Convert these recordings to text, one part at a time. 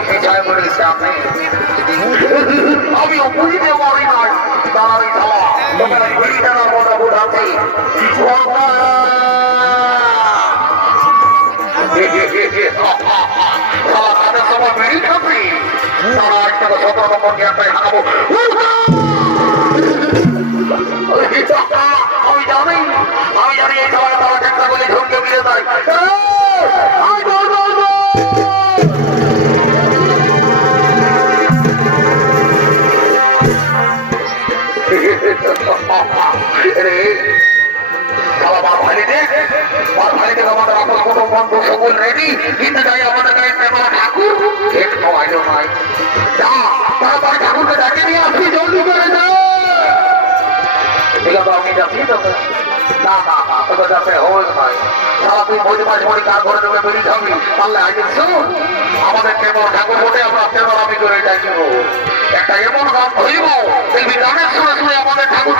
মাদ্রাসাকে মোটে পিছায় আমি বুঝতে পারি নাই তার আমি তোমার বেড়ি টানার মতো বোঝাচ্ছি শালা তাদের সবার বেড়ি খাবি তারা আজ সতেরো নম্বর গ্যাপটাই হারাবো আমি জানি আমি জানি এই সবাই তারা চেষ্টা করে ঝুঁকে ফিরে দেয়। আপন কুটুম সকল রেডি কিন্তু যাই আমাদের গায়ে প্রেমা ঠাকুর একটু আইলো নাই যা তাড়াতাড়ি ঠাকুরকে ডাকে নিয়ে আসবি জলদি করে যা। এগুলো আমি যাচ্ছি তো তুই আমাদের কেমন ঠাকুর আমি করে ডাকিব। একটা এমন গান ধরিব আমাদের ঠাকুর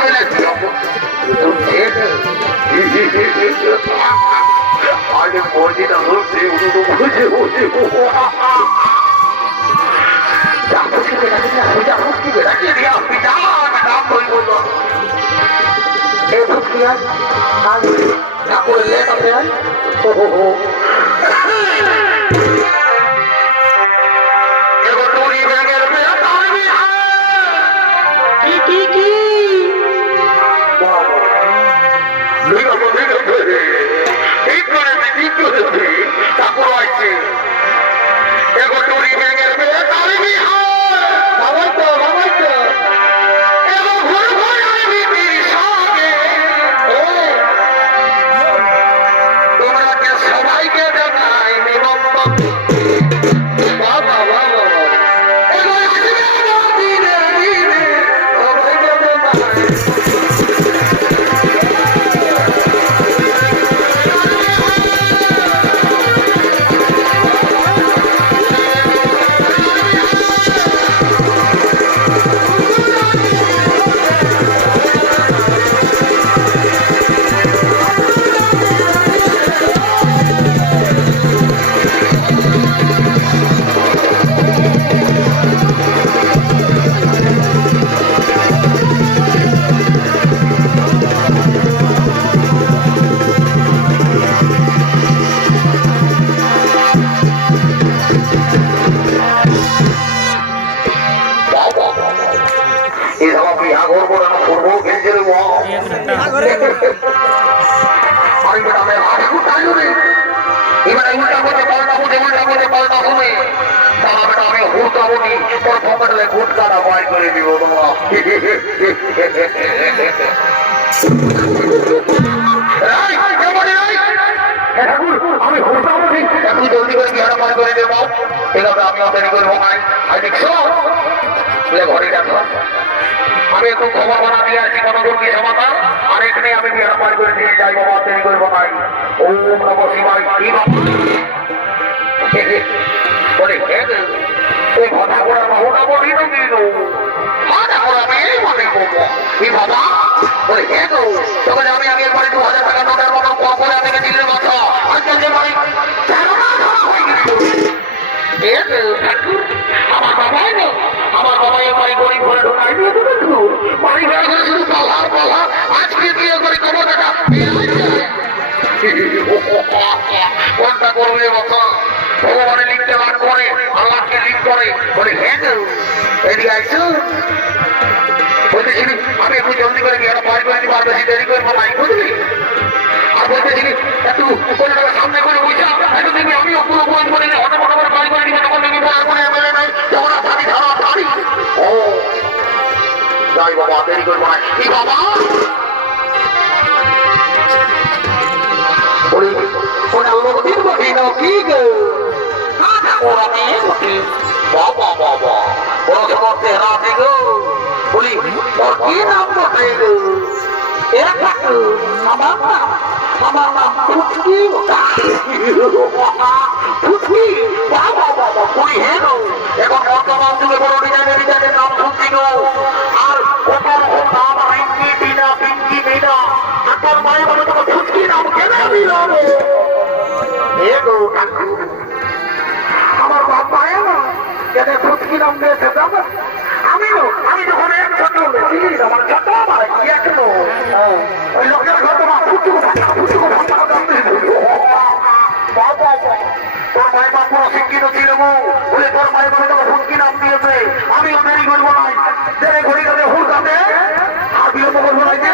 আরে মজি না হচ্ছে উঠু বুঝে বুঝে যা খুশি করে ডাকি না যা খুশি করে ডাকি দিয়া আপনি যা নাম ধরিব এই ভুকিয়া আজ ঠাকুরের লেট আছে ও হো হো এগো ചെറുകുട്ടൂരിനെ এভাবে আগর বড় না পূর্ব আমি আশু জলদি করে বিহারা পার করে দেবো। এভাবে আমি অপেক্ষা করব নাই আই দেখছ? ঘরে দেখো। আমি একটু খবর দিয়ে আসছি গণদর্গী সমাচার আর এখানে আমি বিহার করে যাই বাবা দেরি করব নাই ওম কি বলে এই কথা আমি আমি একবারে দু হাজার টাকা করে আমি দিলের কথা গো, ঠাকুর, আমার আমার বাবাই বাড়ি গরিব ঘরে ঢোকাই দেবে বাড়ি ঘরে ঘরে শুধু পাল্লা পাল্লা আজকে দিয়ে করে কমো টাকা কোনটা করবে বাবা ভগবানে লিখতে বার করে, আল্লাহকে লিখ করে। বলে হ্যাঁ এদিকে আইসো বলতেছি আমি একটু জলদি করে গিয়ে পার করে দিবো, আর বেশি দেরি করব নাই বুঝলি? আর বলতেছি একটু কোনো সামনে করে বুঝা একটু দেখবি আমিও পুরো বই করে হঠাৎ হঠাৎ করে বাড়ি করে নিবো যাই বাবা দেরি করব না। কি বাবা! ওরে, ওরা বাবা বাবা বলি কি নাম বসে গো? এখন বর্তমান যুগে বড় ডিজাইনের ডিজাইনের নাম শুনছিল আর কত রকম নাম আইনকি বিনা পিঙ্কি বিনা আপনার মায়ের বলে তোমার ফুটকি নাম কেন মিলাবে আমার বাপ মায়ের কেন ফুটকি নাম দিয়েছে জানো আমি আমি যখন ছোট আমার ছোট ওই লোকের ঘটনা তোর মাইমা পুরো শিক্ষিত ছিল বলে তোর আমি দেরি করব নাই দেরি ঘড়ি কাছে হুড়কাতে হাত বিলম্ব করব নাই যে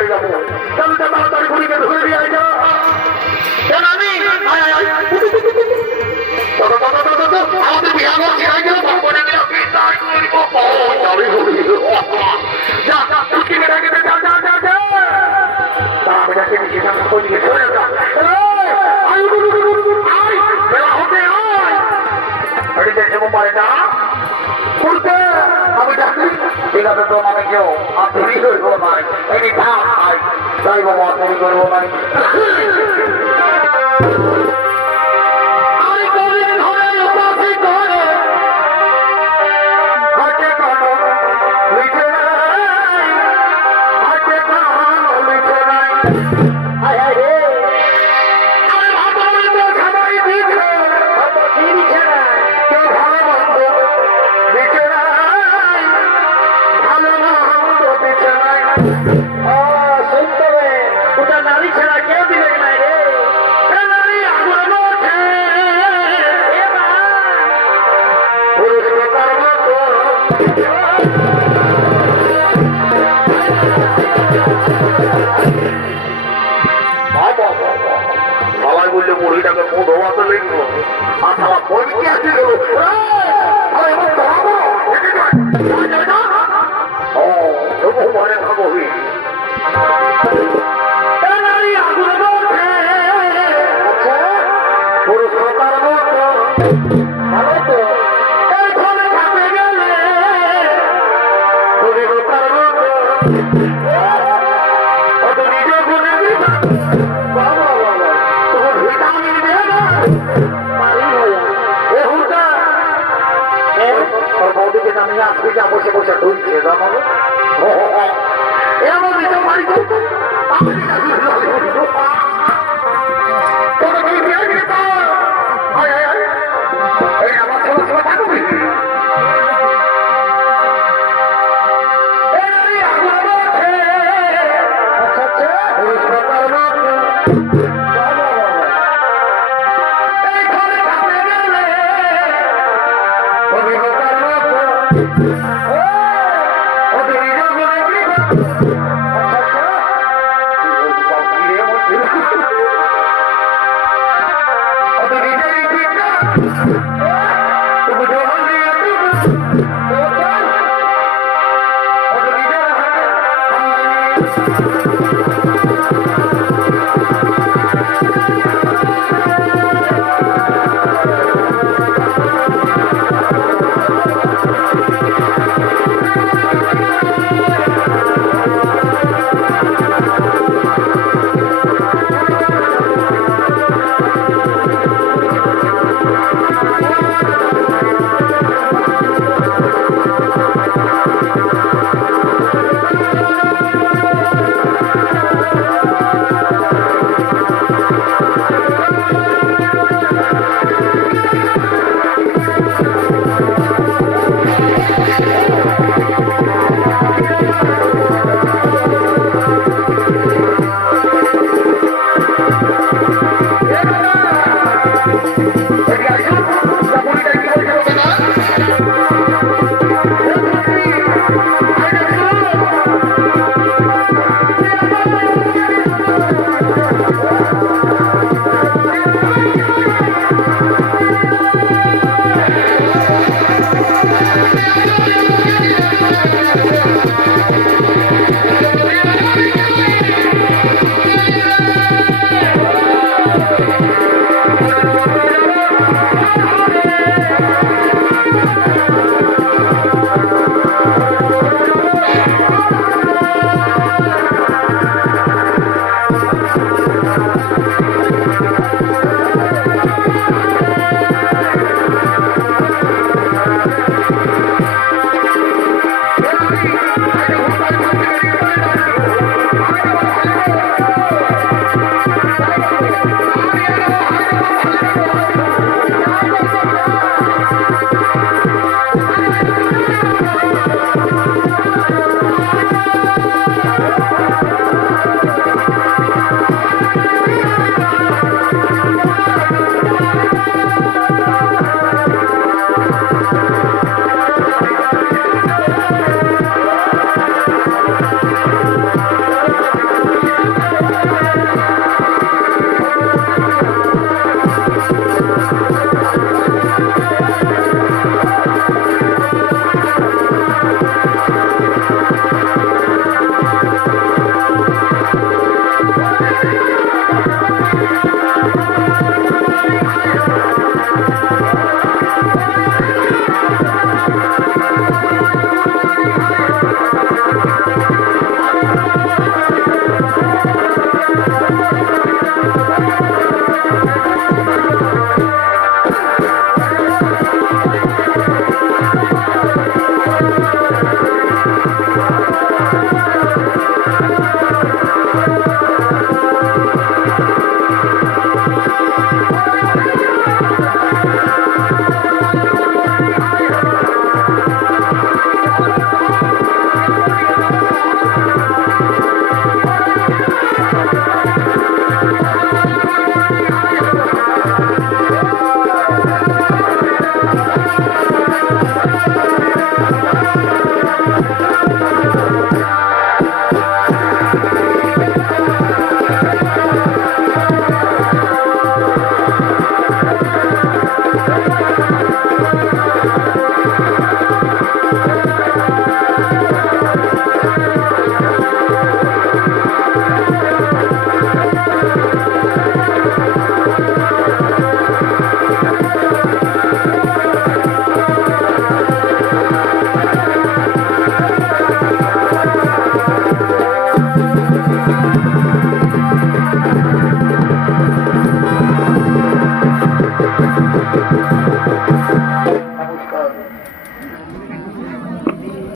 যা কেন আমি আমাদের বিহার খেয়ে গেল ভগবানের বেড়া গেলে যা যা যা যা তারা বেড়াকে যা আমি তো মানে কেউ আর ধরি হয়ে গেল any time I drive a walk, we go to a money. অতলিঙ্গ আর বলকে আছে আরে